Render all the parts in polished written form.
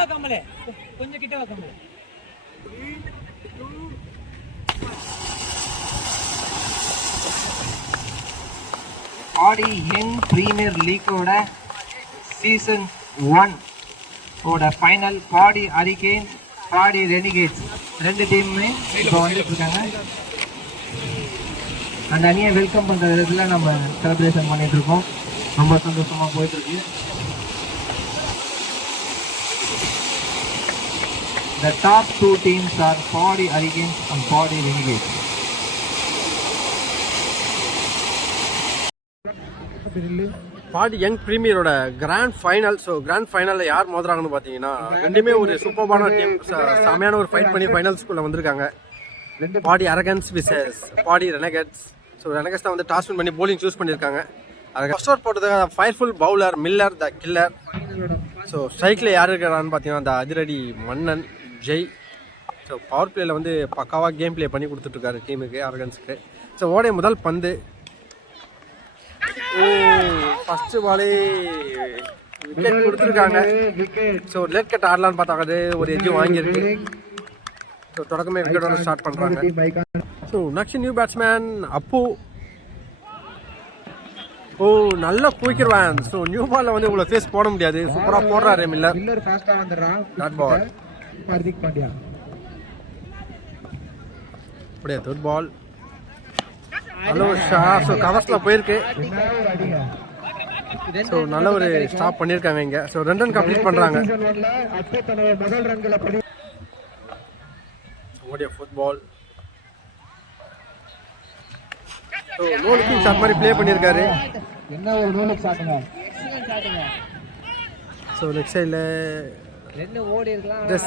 வா கமலே, கொஞ்சம் கிட்ட வா கமலே. ஆடி யங் பிரீமியர் லீக்கோட சீசன் 1 ஓட ஃபைனல் பாடி ஹரிகேன் பாடி ரெனிகேட்ஸ் ரெண்டு டீமுமே இப்போ வந்துட்டு இருக்காங்க. அந்த அணியை வெல்கம் பண்ணுற விதத்துல நம்ம செலிப்ரேஷன் பண்ணிட்டு இருக்கோம். ரொம்ப சந்தோஷமா போயிட்டு இருக்கு. The top two teams are Paadi Hurricanes and Paadi Renegades. Paadi young பிரீமியரோட கிராண்ட் ஃபைனல். ஸோ கிராண்ட் ஃபைனலில் யார் மோதுறாங்கன்னு பார்த்தீங்கன்னா ரெண்டுமே ஒரு சூப்பர்பான டீம். செமையான ஒரு ஃபைட் பண்ணி ஃபைனல்ஸ்குள்ளே வந்திருக்காங்க. Paadi hurricanes versus Paadi Renegades. So Renegades தான் வந்து டாஸ் வின் பண்ணி போலிங் சூஸ் பண்ணியிருக்காங்க. அது ஃபர்ஸ்ட் ஓவர் போட்டது fearful bowler Miller the killer. So ஸ்ட்ரைக்கில் யார் இருக்கிறான்னு பார்த்தீங்கன்னா அந்த அதிரடி மன்னன் ஜெய். ஸோ பவர் பிளேயில் வந்து பக்காவாக கேம் பிளே பண்ணி கொடுத்துட்ருக்காரு டீமுக்கு அரகன்ஸுக்கு. ஸோ ஓடைய முதல் பந்து ஃபர்ஸ்ட் பாலே விக்கெட் கொடுத்துருக்காங்க. ஸோ லேட் கட் ஆடலான்னு பார்த்தாங்க, ஒரு எஜ்ஜு வாங்கியிருக்கு. ஸோ தொடக்கமே விக்கெட்டோட ஸ்டார்ட் பண்ணுறாங்க. ஸோ நெக்ஸ்ட் நியூ பேட்ஸ்மேன் அப்பு. நல்ல குயிக்கிடுவேன். ஸோ நியூ பாலில் வந்து இவ்வளோ ஃபேஸ் போட முடியாது. சூப்பராக போடுறாரு மில்லர். டாட் பால் அப்படியே தேர்ட் பால். நல்ல ஒரு ஷாட். ஸோ கவர்ஸில் போயிருக்கு. ஸோ நல்ல ஒரு ஸ்டாப் பண்ணியிருக்காங்க இங்கே. ஸோ 2 ரன் கம்ப்ளீட் பண்ணுறாங்க. ஓடிய football. So no looking shot மாதிரி ப்ளே பண்ணியிருக்காரு. ஸோ நெக்ஸ்ட் சைடில்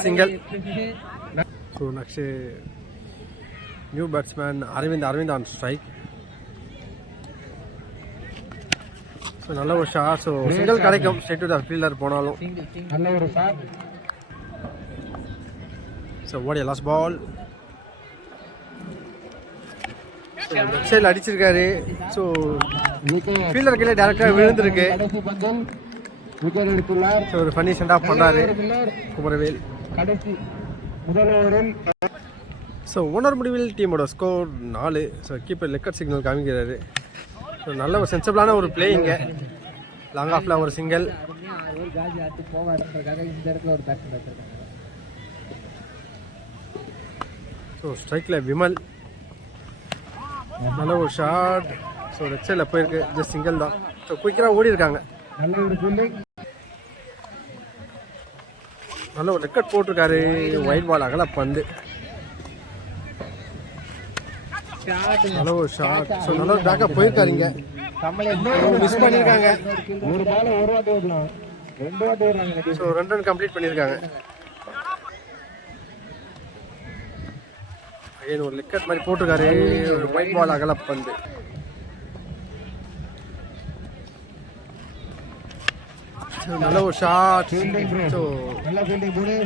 single. So next new batsman Aravind on strike. So நல்ல ஒரு ஷாட். ஸோ சிங்கிள் கிடைக்கும் ஸ்ட்ரெயிட் டு த ஃபீல்டர் போனாலும். நல்ல ஒரு ஷாட். ஸோ ஓடிய லாஸ்ட் பால். லெஃப்ட் சைடில் அடிச்சிருக்காரு. ஸோ ஃபீல்டர் கீழே டேரக்டாக விழுந்திருக்கு. ஸோ ஒரு ஃபன்னி சென்ட் ஆஃப் பண்ணுறாரு குமரவேல். ஸோ ஓனர் முடிவில் டீமோட ஸ்கோர் 4. ஸோ கீப்பர் லெக்கட் சிக்னல் காமிக்கிறாரு. ஸோ நல்ல ஒரு சென்சிபிளான ஒரு பிளேயிங்க. லாங் ஆஃபில் ஒரு சிங்கிள். ஸோ ஸ்ட்ரைக்கில் விமல். நல்ல ஒரு ஷாட். ஸோ லெஃப்ட் சைடில் போயிருக்கு. ஜஸ்ட் சிங்கிள் தான். ஸோ குயிக்கராக ஓடி இருக்காங்க. நல்ல ஒரு ரெக்கட் போட்டிருக்காரு. ஒயிட் பால் அகல பந்து. நல்ல ஒரு ஷாட். ஸோ நல்ல ஒரு பேக்கப் போயிருக்காருங்க. மிஸ் பண்ணியிருக்காங்க. ஸோ 2 ரன் கம்ப்ளீட் பண்ணியிருக்காங்க. ஒரு லெக்கட் மாதிரி போட்டிருக்காரு. ஒரு ஒயிட் பால் அகல பந்து. நல்ல ஒரு ஷாட். ஸோ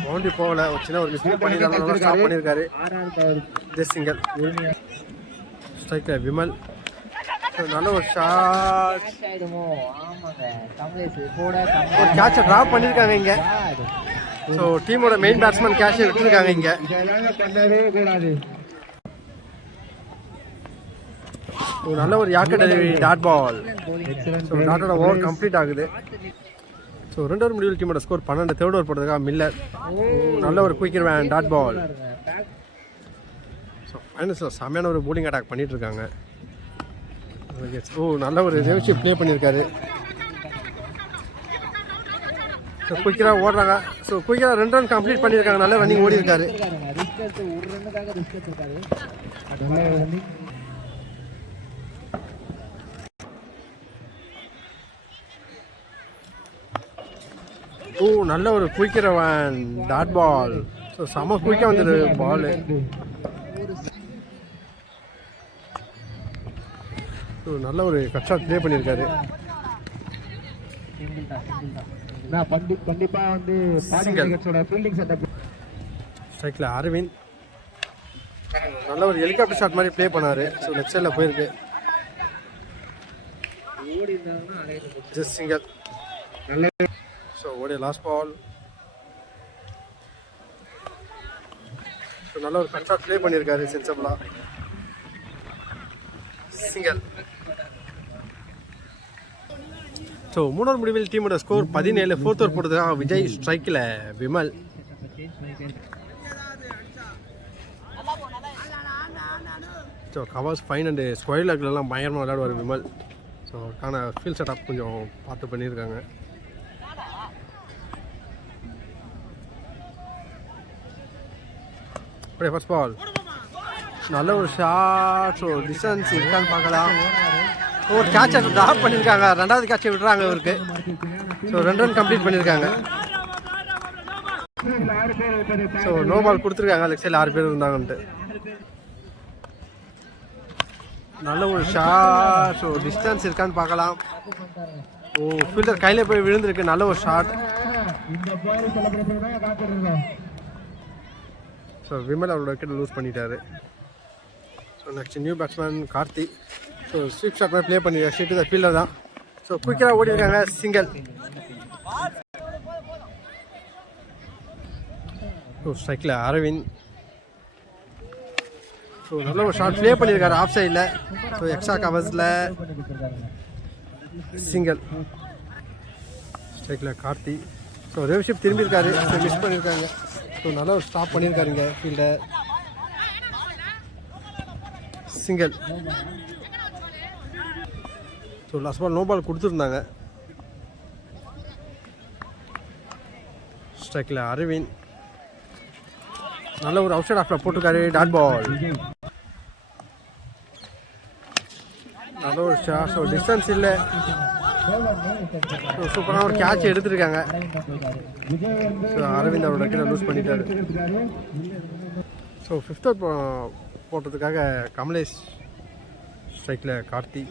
பவுண்டரி போகல. ஒரு சின்ன ஒரு மிஸ்டேக் பண்ணியிருக்காங்க. ஸ்டாப் பண்ணியிருக்காரு. Just single. ஸ்ட்ரைக்கில் விமல். நல்ல ஒரு ஷாட். ஒரு கேட்சை ட்ராப் பண்ணியிருக்காங்க இங்கே. ஸோ டீமோட மெயின் பேட்ஸ்மேன் கேட்சை விட்டுருக்காங்க இங்கே. நல்ல ஒரு yorker delivery. Dot ball. So டாட்டோட ஓவர் கம்ப்ளீட் ஆகுது. ஸோ 2 ஓவர் முடிவில் டீமோட ஸ்கோர் 12. தேர்ட் ஓவர் போடுறதுக்காக மில்லர். நல்ல ஒரு quicker one. Dot ball. So ஃபைனல்ஸில் செமையான ஒரு போலிங் அட்டாக் பண்ணிட்டு இருக்காங்க. நல்ல ஒரு ரேவிச்சி ப்ளே பண்ணியிருக்காரு. ஸோ குயிக்கராக ஓடுறாங்க. ஸோ குயிக்கராக 2 ரன் கம்ப்ளீட் பண்ணியிருக்காங்க. நல்ல ரன்னிங் ஓடி இருக்காரு. நல்ல ஒரு குயிக்கிறவன். Dot ball. ஸோ செம குயிக்காக வந்தது பால். ஸோ நல்ல ஒரு கட் ஷாட் ப்ளே பண்ணியிருக்காரு. ஸ்ட்ரைக்கில் அரவிந்த். நல்ல ஒரு ஹெலிகாப்டர் ஷாட் மாதிரி ப்ளே பண்ணார். ஸோ லெஃப்ட் சைடில் போயிருக்கு. Just single. ஸோ ஓடிய லாஸ்ட் பால். ஸோ நல்ல ஒரு கட் ஷாட் ப்ளே பண்ணியிருக்காரு சென்சபிளா. சிங்கிள். ஸோ மூணாவது முடிவில் டீமோட ஸ்கோர் 17. ஃபோர்த் ஓவர் போட்டதுக்காக விஜய், ஸ்ட்ரைக்கில் Vimal. So covers fine and square லெக்லாம் பயங்கரமாக விளையாடுவார் விமல். ஸோ அவருக்கான ஃபீல்ட் செட்டப் கொஞ்சம் பார்த்து பண்ணியிருக்காங்க. அப்படியே ஃபர்ஸ்ட் பால் நல்ல ஒரு ஷாட். ஸோ டிஸ்டன்ஸ் இருக்கான்னு பார்க்கலாம். ஒரு கேட்சை ட்ராப் பண்ணியிருக்காங்க. ரெண்டாவது கேட்சை விடுறாங்க இவருக்கு. ஸோ 2 ரன் கம்ப்ளீட் பண்ணியிருக்காங்க. ஸோ நோ பால் கொடுத்துருக்காங்க. லெக் சைடில் 6 பேர் இருந்தாங்கன்ட்டு. நல்ல ஒரு ஷாட். ஸோ டிஸ்டன்ஸ் இருக்கான்னு பார்க்கலாம். ஓ ஃபீல்டர் கையில் போய் விழுந்திருக்கு. நல்ல ஒரு ஷாட். ஸோ விமல் அவரோட விக்கெட் லூஸ் பண்ணிட்டாரு. So next new batsman Karthi. So sweep shot மாதிரி ப்ளே பண்ணிடுறாரு. ஷீட்டு தான் ஃபீல்டர் தான். ஸோ குயிக்காக ஓடிருக்காங்க. சிங்கிள். ஸோ ஸ்ட்ரைக்கில் அரவிந்த். ஸோ நல்ல ஒரு ஷாட் ப்ளே பண்ணியிருக்காரு ஆஃப் சைடில். ஸோ எக்ஸ்ட்ரா கவர்ஸில் சிங்கிள். ஸ்ட்ரைக்கில் கார்த்தி. ஸோ ரேவ்ஷிப் திரும்பியிருக்காரு. ஸோ மிஸ் பண்ணியிருக்காங்க. ஸோ நல்ல ஒரு ஸ்டாப் பண்ணியிருக்காருங்க ஃபீல்டை. Single. So last ball no ball கொடுத்துருந்தாங்க. ஸ்ட்ரைக்கில் அரவிந்த். நல்ல ஒரு அவுட் சைட் ஆஃபில் போட்டிருக்காரு. Dot ball. நல்ல ஒரு ஷாட். ஸோ டிஸ்டன்ஸ் இல்லை. ஸோ சூப்பரான ஒரு கேட்ச் எடுத்துருக்காங்க. ஸோ அரவிந்த் அவரோட விக்கெட்டை லூஸ் பண்ணிட்டாரு. ஸோ 5th ஓவர் போட்டதுக்காக கமலேஷ். ஸ்ட்ரைக்கில் கார்த்தி.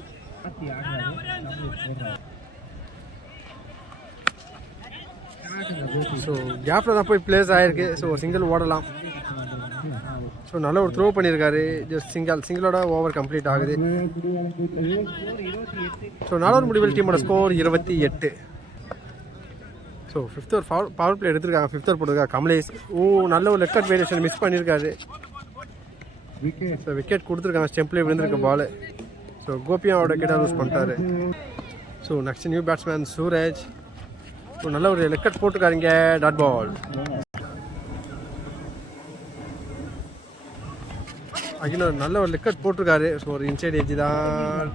ஸோ கேப்பில் தான் போய் பிளேஸ் ஆகிருக்கு. ஸோ சிங்கிள் ஓடலாம். ஸோ நல்ல ஒரு த்ரோ பண்ணியிருக்காரு. ஜஸ்ட் சிங்கிளோட ஓவர் கம்ப்ளீட் ஆகுது. ஸோ 4வது முடிவில் டீமோட score 28. So 5th over power play எடுத்திருக்காங்க. 5th ஓவர் போட்டிருக்காங்க கமலேஷ். நல்ல ஒரு லெஃப்ட் வேரியேஷன் மிஸ் பண்ணியிருக்காரு. ஸோ விக்கெட் கொடுத்துருக்காங்க. ஸ்டெம்ப்லேயே விழுந்திருக்க பால். ஸோ கோபியாவோட விக்கெட்டை லூஸ் பண்ணிட்டாரு. So next new batsman Suraj. So நல்ல ஒரு விக்கெட் போட்டிருக்காருங்க. Dot ball. அகில நல்ல ஒரு விக்கெட் போட்டிருக்காரு. ஸோ ஒரு இன்சைட் எட்ஜ் தான்.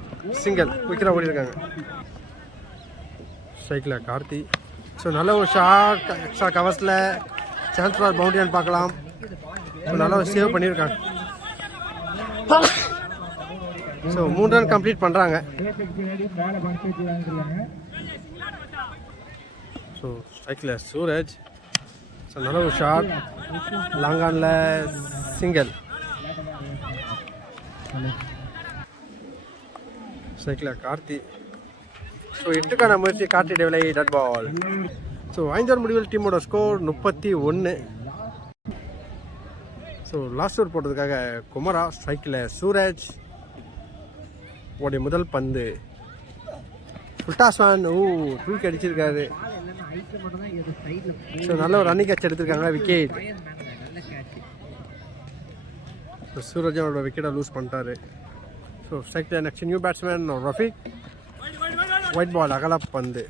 சிங்கிள். குயிக்கராக ஓடிருக்காங்க. ஸ்ட்ரைக்கில் கார்த்தி. ஸோ நல்ல ஒரு ஷாட். எக்ஸ்ட்ரா கவர்ஸில் சான்ஸ் ஃபார் பவுண்டரியான்னு பார்க்கலாம். ஸோ நல்லா ஒரு சேவ் பண்ணியிருக்காங்க. ஸோ 3 ரன் கம்ப்ளீட் பண்ணுறாங்க. ஸோ ஸ்ட்ரைக்கில் சூரஜ். ஸோ நல்ல ஒரு ஷாட். லாங் ஆனில் சிங்கிள். ஸ்ட்ரைக்கில் கார்த்தி. ஸோ 8க்கான முயற்சி கார்த்திடவில்லை. Dot ball. ஸோ 5வது முடிவில் டீமோட ஸ்கோர் 31. ஸோ லாஸ்ட் ஓவர் போட்டதுக்காக குமரா. ஸ்ட்ரைக்கில் சூரஜ். ஓடி முதல் பந்து ஃபுல்டாஸ்வான். தூக்கி அடிச்சிருக்காரு. ஸோ நல்ல ஒரு ரன்னிங் கேட்ச் எடுத்திருக்காங்க. விக்கெட். ஸோ சூரஜ் அவரோட விக்கெட்டை லூஸ் பண்ணிட்டாரு. ஸோ ஸ்ட்ரைக்கில் next new batsman Rafeeq. Wide ball அகல பந்து.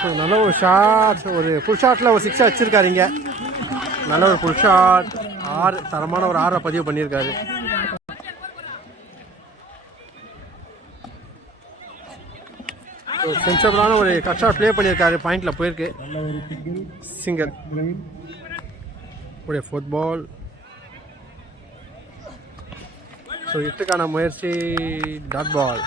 ஸோ நல்ல ஒரு ஷாட். ஒரு ஃபுல் ஷாட்டில் ஒரு 6 வச்சுருக்காருங்க. நல்ல ஒரு ஃபுல் ஷாட். 6 தரமான ஒரு 6 பதிவு பண்ணியிருக்காரு. சென்சபிளான ஒரு கட் ஷாட் ப்ளே பண்ணியிருக்காரு. பாயிண்டில் போயிருக்கு. சிங்கிள். ஒரு 4th பால். ஸோ 8க்கான முயற்சி. Dot ball.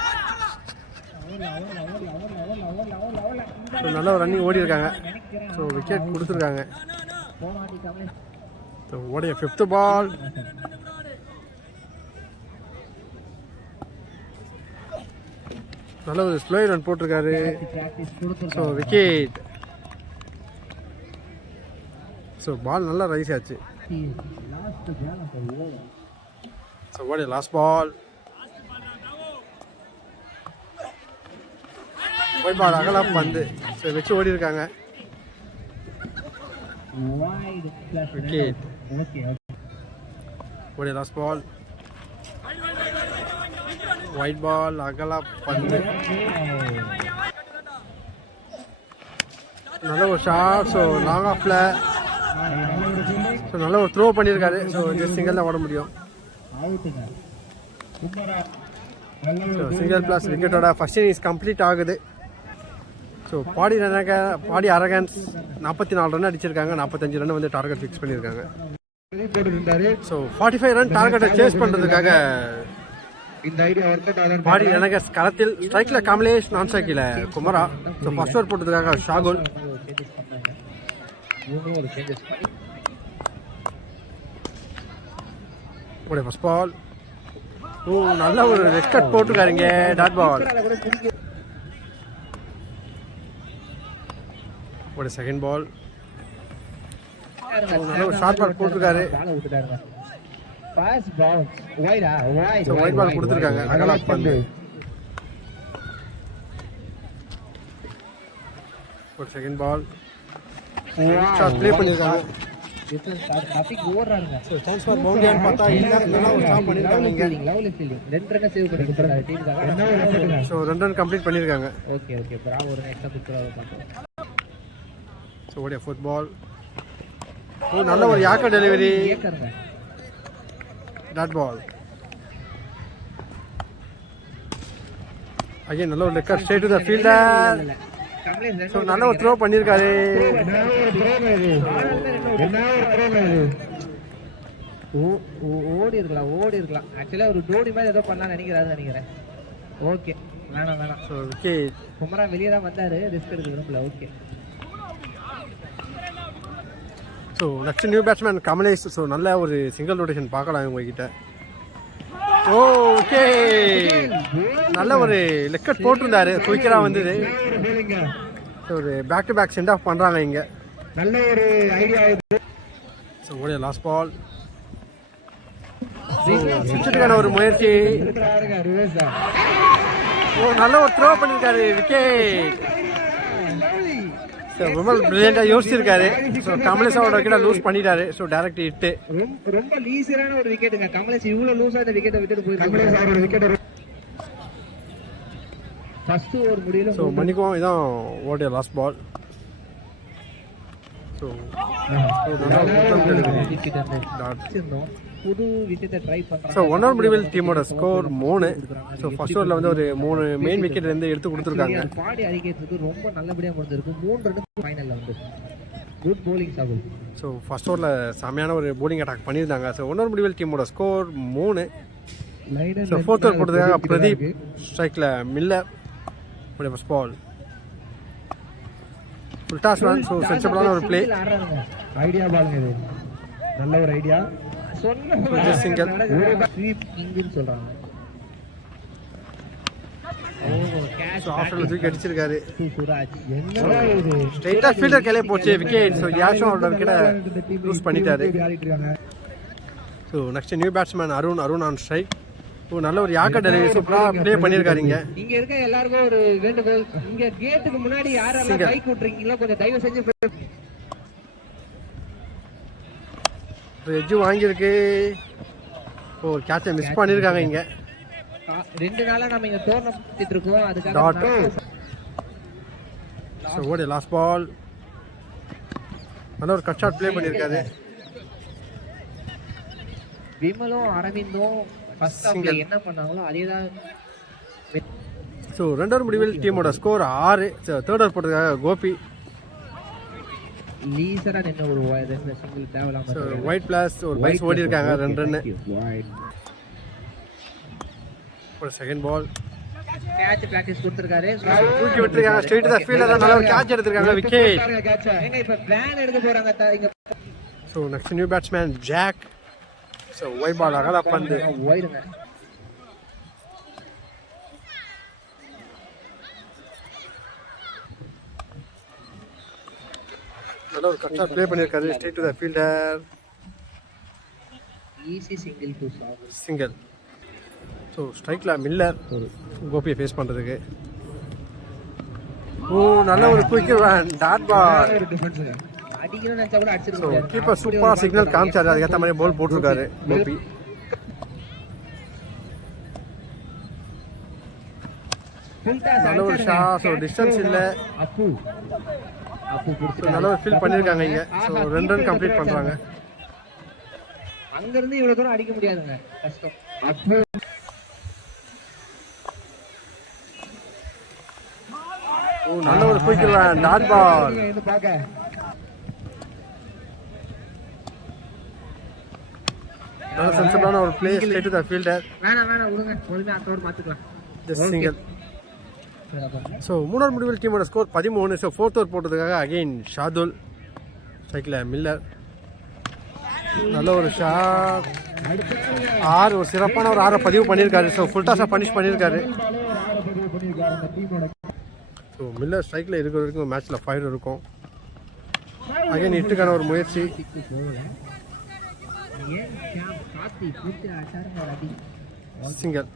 ஸோ நல்ல ஒரு ரன்னிங் ஓடி இருக்காங்க. ஸோ விக்கெட் கொடுத்துருக்காங்க. ஸோ ஓடிய 5th பால். நல்ல ஒரு ஸ்லோ ரன் போட்டிருக்காரு. So wicket. ஸோ பால் நல்லா ரைஸ் ஆச்சு. ஸோ ஓடிய லாஸ்ட் பால். ஒயிட் பால் அகல பந்து. ஸோ வச்சு ஓடி இருக்காங்க. விக்கெட். ஓடி லாஸ்ட் பால். ஒயிட் பால் அகலா பந்து. நல்ல ஒரு ஷாட். ஸோ லாங் ஆஃப்ல ஸோ நல்ல ஒரு த்ரோ பண்ணியிருக்காரு. ஸோ ஜஸ்ட் சிங்கிள் தான் ஓட முடியும். ஸோ சிங்கிள் ப்ளஸ் விக்கெட்டோட ஃபர்ஸ்ட் இன்னிங்ஸ் கம்ப்ளீட் ஆகுது. ஸோ பாடி அரகன்ஸ் 44 ரன் அடிச்சிருக்காங்க. 45 ரன் வந்து டார்கெட் ஃபிக்ஸ் பண்ணியிருக்காங்க. ஸோ 45 ரன் டார்கெட்டை சேஸ் பண்ணுறதுக்காக பாடி அரகன்ஸ் களத்தில் ஸ்ட்ரைக்கில் கமலேஷ், நான் ஸ்ட்ரைக்கில் குமரா. ஸோ ஃபர்ஸ்ட் ஓவர் போட்டதுக்காக ஷாகுல். ஒரு ஃபர்ஸ்ட் பால். நல்ல ஒரு ரெக்கட் போட்டுருக்காருங்க. Dot ball. ஒரு செகண்ட் பால். நல்ல ஒரு ஷார்ட் பால் போட்டிருக்காரு. ஒயிட் பால் கொடுத்துருக்காங்க. அகலா பந்து. ஒரு செகண்ட் பால். ஷாட் ப்ளே பண்ணியிருக்காங்க. ஸோ 2 ரன் கம்ப்ளீட் பண்ணியிருக்காங்க. ஸோ ஓடிய ஃபுட்பால். நல்ல ஒரு yorker delivery. Dot ball. Again நல்ல ஒரு லெக்கர் straight to the fielder. So நல்ல ஒரு த்ரோ பண்ணியிருக்காரு. ஓடி இருக்கலாம். ஆக்சுவலா ஒரு டோடி மாதிரி ஏதோ பண்ணலாம்னு நினைக்கிறேன். ஓகே, வேணாம். So wicket. குமரா வெளியே தான் வந்தாரு, ரிஸ்க் எடுக்க விரும்பல. Okay. So next new batsman Kamlesh. So நல்ல ஒரு சிங்கிள் ரொட்டேஷன் பார்க்கலாம் உங்ககிட்ட. ஓகே, நல்ல ஒரு லெக்கட் போட்டிருந்தாரு. குயிக்கராக வந்தது. ஒரு back to back send off பண்ணுறாங்க இங்கே. நல்ல ஒரு ஐடியா. ஸோ ஓடிய லாஸ்ட் பால். சிக்ஸுக்கான ஒரு முயற்சி. நல்ல ஒரு த்ரோ பண்ணியிருக்காரு. விக்கெட். ஸோ ரொம்ப பிரில்லியண்டாக யோசிச்சிருக்காரு. ஸோ கமலேஷோட விக்கெட்டை லூஸ் பண்ணிட்டாரு. So direct hit. ரொம்ப லீசரான ஒரு விக்கெட்டுங்க. கமலேஷ் இவ்வளோ லூஸான விக்கெட்டை விட்டுட்டு போயிருக்காரு. ஃபர்ஸ்ட் ஓவர் முடியல. ஸோ மணிக்கும் இதான் ஓடிய லாஸ்ட் பால். ஸோ புது விக்கெட்டை ட்ரை பண்ணுறாங்க. ஸோ 1 ஓவர் முடிவில் டீமோட ஸ்கோர் 3. ஸோ ஃபர்ஸ்ட் ஓவரில் வந்து ஒரு 3 மெயின் விக்கெட் இருந்து எடுத்து கொடுத்துருக்காங்க. பாடி அடிக்கிறதுக்கு ரொம்ப நல்லபடியாக முடிஞ்சிருக்கு. 3 ரன் ஃபைனலில் வந்து good bowling Shahul. So first ஓவரில் செமையான ஒரு போலிங் அட்டாக் பண்ணியிருந்தாங்க. ஸோ 1 ஓவர் முடிவில் டீமோட ஸ்கோர் 3. ஸோ ஃபோர்த் ஓவர் போட்டதுக்காக பிரதீப், ஸ்ட்ரைக்கில் Miller. First ball full toss run. So சென்சிபிளான ஒரு பிளே. ஐடியா பாருங்க, இது நல்ல ஒரு ஐடியா. சிங்கிள். சொல்றாங்க. தூக்கி அடிச்சிருக்காரு. ஸ்ட்ரைட்டா ஃபீல்டர் கையிலே போச்சு. விக்கெட். ஸோ யாஷும் அவரோட விக்கெட்டை லூஸ் பண்ணிட்டாரு. So next new batsman Arun on strike. நல்ல ஒரு யாக்கர் டெலிவரி சூப்பராக ப்ளே பண்ணியிருக்காருங்க. இங்க இருக்க எல்லாருக்கும் ஒரு வேண்டுகோள், இங்க கேட்டுக்கு முன்னாடி யாரெல்லாம் பைக் விட்டுறீங்களோ கொஞ்சம் தயவு செஞ்சு. எஜ்ஜு வாங்கியிருக்கு. கேட்சை மிஸ் பண்ணியிருக்காங்க இங்க. 2 நாளா நம்ம இங்க டோர்னமெண்ட் இருக்கோம். அதுக்காக ஸோ ஓடி லாஸ்ட் பால். நல்ல ஒரு கட் ஷாட் ப்ளே பண்ணியிருக்காரு. விமலும் அரவிந்தும் என்ன பண்ணாங்களோ அதேதான். ஸோ 2 ஓவர் முடிவில் டீமோட ஸ்கோர் 6. தேர்ட் ஓவர் போட்டதுக்காக கோபி. லீசரா நின்னு ஒரு சிங்கிள் தேவலாம. ஸோ ஒயிட் பிளஸ் ஒரு பைஸ் ஓடி இருக்காங்க. 2 ரன். ஒரு செகண்ட் பால். கேட்ச் பிராக்டீஸ் கொடுத்திருக்காரு. தூக்கி விட்டுருக்காங்க. ஸ்ட்ரைட் தி ஃபீல்டர் நல்ல ஒரு கேட்ச் எடுத்திருக்காங்க. விக்கெட். எங்க இப்ப பிளான் எடுக்க போறாங்க இங்க. So next new batsman Jack. So wide ball அகலா பந்து. ஒயிடுங்க. நல்ல ஒரு கட் ஷாட் ப்ளே பண்ணியிருக்காரு. Straight to the fielder. Easy single to solve. Single. So ஸ்ட்ரைக்கில் மில்லர் கோபியை ஃபேஸ் பண்ணுறதுக்கு. ஓ நல்ல ஒரு குயிக் டாட் பால். டிஃபென்ஸ் அடிக்கணும்னு நினைச்சா கூட அடிச்சிருக்க முடியாது. கீப்பர் சூப்பரா சிக்னல் காமிச்சாரு, அதுக்கேற்ற மாதிரி பால் போட்டிருக்காரு கோபி. நல்ல ஒரு ஷாட். ஸோ டிஸ்டன்ஸ் இல்லை, அப்பு நல்ல ஒரு ஃபீல் பண்ணியிருக்காங்க இங்கே. ஸோ 2 ரன் கம்ப்ளீட் பண்ணுறாங்க. அங்க இருந்து இவ்வளவு தூரம் அடிக்க முடியாதுங்க, கஷ்டம். அப்பு ஓ நல்ல ஒரு குயிக் டாட் பால். இது பாக்க நல்ல சென்சிபிளான ஒரு play straight to the fielder. வேணாம் விடுங்க, பொறுமையா அடுத்த ஓவர் பாத்துக்கலாம். Just single. ஸோ 3 முடிவில் டீமோட ஸ்கோர் 13. ஸோ 4th ஓவர் போட்டதுக்காக அகெயின் ஷாதுல், ஸ்ட்ரைக்கில் மில்லர். நல்ல ஒரு ஷாட். 6 ஒரு சிறப்பான ஒரு 6 பதிவு பண்ணியிருக்காரு. ஸோ ஃபுல் டாஸாக பனிஷ் பண்ணியிருக்காரு. ஸோ மில்லர் ஸ்ட்ரைக்கில் இருக்கிற வரைக்கும் மேட்ச்சில் ஃபயர் இருக்கும். அகெயின் ஹிட்டுக்கான ஒரு முயற்சி. சிங்கிள்.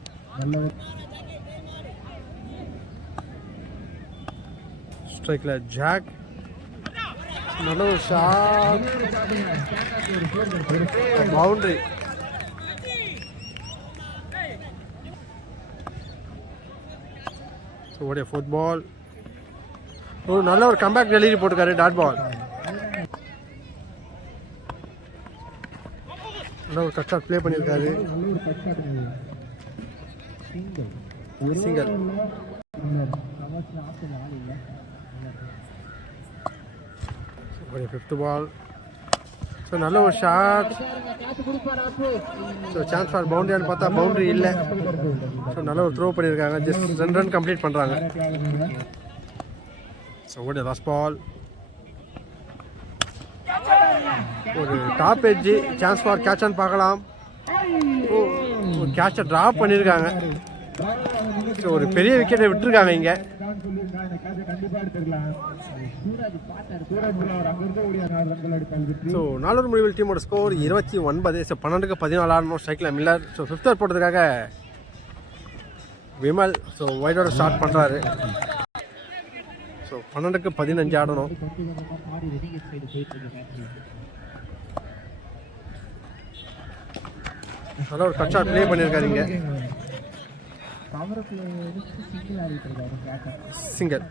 ஸ்ட்ரைக்கில் ஜாக். நல்ல ஒரு ஷாட். பவுண்டரி. ஸோ ஓடிய ஃபுட்பால். ஒரு நல்ல ஒரு கம்பேக் டெலிவரி போட்டுக்காரு, டாட் பால். நல்ல ஒரு கட் ஷாட் ப்ளே பண்ணியிருக்காரு. சிங்கிள். Fifth ball. ஸோ நல்ல ஒரு ஷாட். ஸோ சான்ஸ் ஃபார் பவுண்டரியான்னு பார்த்தா பவுண்டரி இல்லை. ஸோ நல்ல ஒரு த்ரோ பண்ணியிருக்காங்க. ஜஸ்ட் 2 ரன் கம்ப்ளீட் பண்ணுறாங்க. ஸோ ஓடிய லாஸ்ட் பால். ஒரு டாப் எட்ஜி சான்ஸ் ஃபார் கேட்சான்னு பார்க்கலாம். ஓ கேட்சை ட்ராப் பண்ணியிருக்காங்க. ஸோ ஒரு பெரிய விக்கெட்டை விட்டுருக்காங்க இங்கே. ஸோ 4 முடிவில் டீமோட ஸ்கோர் 29. ஸோ 12க்கு 14 ஆடணும். ஸ்ட்ரைக்கில் மில்லர். ஸோ 5th ஓவர் போட்டதுக்காக விமல். ஸோ ஒயிடோட ஸ்டார்ட் பண்ணுறாரு. ஸோ 12க்கு 15 ஆடணும். நல்ல ஒரு கட் ஷாட் ப்ளே பண்ணியிருக்காரு இங்கே. சிங்கிள்.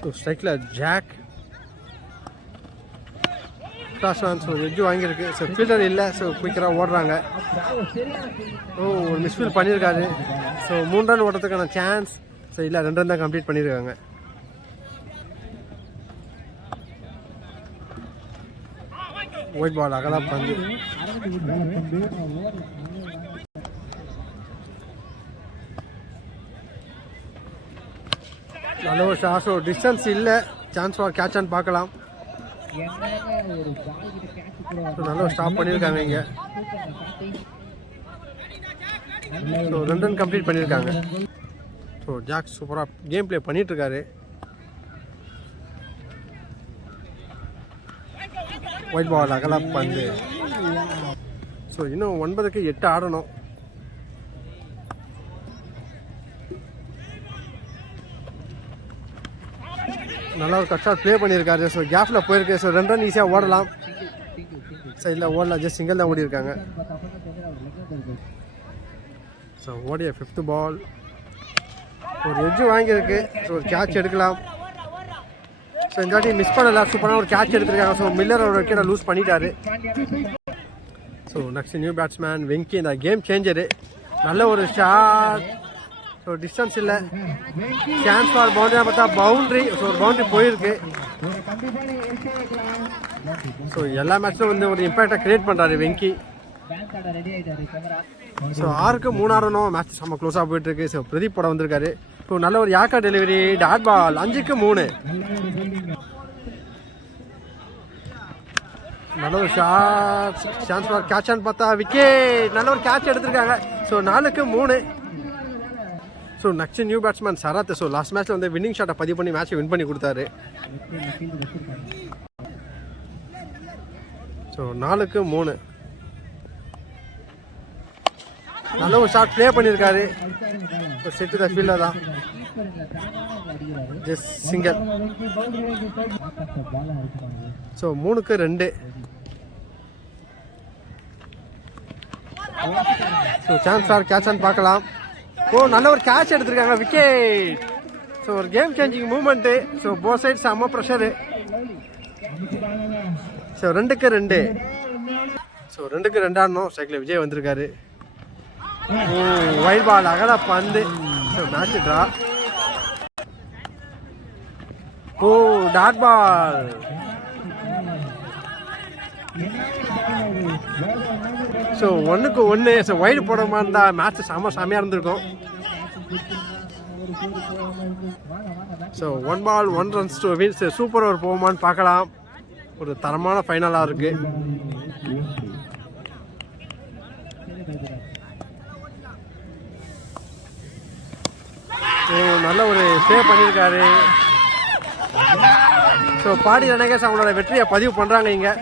ஸோ ஸ்ட்ரைக்கில் ஜாக். ஸோ எட்ஜு வாங்கியிருக்கு. ஸோ ஃபீல்டர் இல்லை. ஸோ குயிக்கராக ஓடுறாங்க. ஓ ஒரு மிஸ்ஃபீல் பண்ணியிருக்காரு. ஸோ 3 ரன் ஓடுறதுக்கான சான்ஸ். ஸோ இல்லை 2 ரன் தான் கம்ப்ளீட் பண்ணியிருக்காங்க. ஒயிட் பால் அகலா பந்து. நல்ல ஒரு ஷாட். டிஸ்டன்ஸ் இல்லை, சான்ஸ் ஃபார் கேட்சான்னு பார்க்கலாம். நல்ல ஒரு ஸ்டாப் பண்ணியிருக்காங்க இங்கே. ஸோ 2 ரன் கம்ப்ளீட் பண்ணியிருக்காங்க. ஸோ ஜாக் சூப்பராக கேம் பிளே பண்ணிகிட்ருக்காரு. ஒயிட் பால் அகலா பந்து. ஸோ இன்னும் 9க்கு 8 ஆடணும். நல்லா ஒரு கட் ஷாட் ப்ளே பண்ணியிருக்காரு. ஸோ கேப்பில் போயிருக்கு. ஸோ 2 ரன் ஈஸியாக ஓடலாம். ஸோ இல்லை ஓடலாம், ஜஸ்ட் சிங்கிள் தான் ஓடி இருக்காங்க. ஸோ ஓடிய 5th பால். ஒரு எட்ஜு வாங்கியிருக்கு. ஸோ ஒரு கேட்ச் எடுக்கலாம். ஸோ இந்த வாட்டி மிஸ் பண்ணல, சூப்பரான ஒரு கேட்ச் எடுத்துருக்காங்க. ஸோ மில்லர் ஒரு விக்கெட்டை லூஸ் பண்ணிட்டாரு. So next new batsman Venky, இந்த கேம் சேஞ்சரு. நல்ல ஒரு ஷாட். ஸோ டிஸ்டன்ஸ் இல்லை, சான்ஸ் ஃபார் பவுண்டரி பார்த்தா பவுண்ட்ரி. ஸோ ஒரு பவுண்ட்ரி போயிருக்கு. ஸோ எல்லா மேட்ச்லும் வந்து ஒரு இம்பேக்டை கிரியேட் பண்ணுறாரு வெங்கி. ஸோ 6க்கு 3 ஆடணும். மேட்ச் செம்ம க்ளோஸாக போயிட்டுருக்கு. ஸோ பிரதீப் படம் வந்திருக்காரு. ஸோ நல்ல ஒரு யாக்கா டெலிவரி, டாட் பால். 5க்கு 3. நல்ல ஒரு ஷாட், சான்ஸ் ஃபார் கேட்சான்னு பார்த்தா விக்கெட். நல்ல ஒரு கேட்ச் எடுத்திருக்காங்க. ஸோ 4க்கு 3. So next new batsman Sarath. So last மேட்ச்சில் வந்து வின்னிங் ஷாட்டை பதிவு பண்ணி மேட்ச்சை வின் பண்ணி கொடுத்தாரு. ஸோ 4க்கு 3. நல்ல ஒரு ஷாட் ப்ளே பண்ணியிருக்காரு. ஸோ செட்டு த ஃபீல்டர் தான். Just single. So 3-2. So chance for catch ஆன் பார்க்கலாம். நல்ல ஒரு கேட்ச் எடுத்திருக்காங்க, விக்கெட். ஸோ ஒரு game changing moment. So both side செம்ம ப்ரெஷரு. ஸோ 2-2. ஸோ 2-2 ஆடணும். சைக்கிள் விஜய் வந்திருக்காரு. வைட் பால் அகல பந்து. So match draw. Dot ball. So 1-1. So wide போடாம இருந்தா மேட்ச் செமையாக இருந்திருக்கும். So 1 ball 1 runs to win. Super over போகுமான்னு பார்க்கலாம். ஒரு தரமான ஃபைனலாக இருக்கு. நல்ல ஒரு சேவ் பண்ணியிருக்காரு. ஸோ பாடி ரனகேஸ் அவங்களோட வெற்றியை பதிவு பண்ணுறாங்க இங்கே.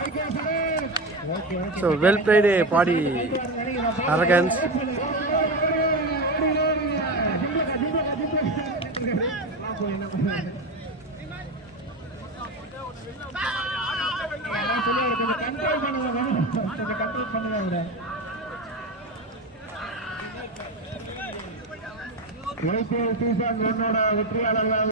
ஸோ வெல் பிளேடு பாடி அரகன்ஸ். வெற்றியாளர்கள்